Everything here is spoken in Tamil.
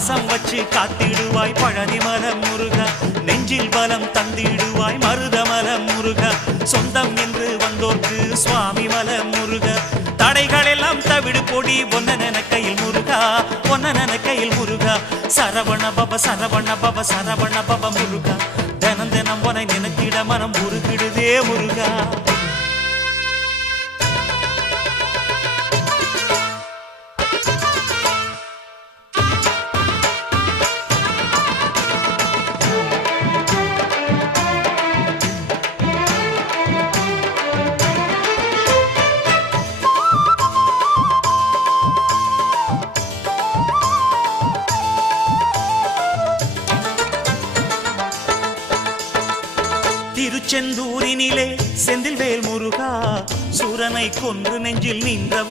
பாசம் வச்சு காத்திடுவாய் பழனிமலம் முருகா, நெஞ்சில் பலம் தந்திடுவாய் மருதமலம் முருகா, சொந்தம் என்று வந்தோர்க்கு சுவாமி மலம் முருகா, தடைகள் எல்லாம் தவிடு பொடி ஒன்னன கையில் முருகா, ஒன்னன கையில் முருகா, சரவண பவ சரவண பவ சரவண பவ முருகா, தினம் தினம் உனை நினைத்திட மனம் உருகிடுதே முருகா. திருச்செந்தூரினிலே செந்தில்வேல் முருகா, சூரனை கொன்று நெஞ்சில் நின்ற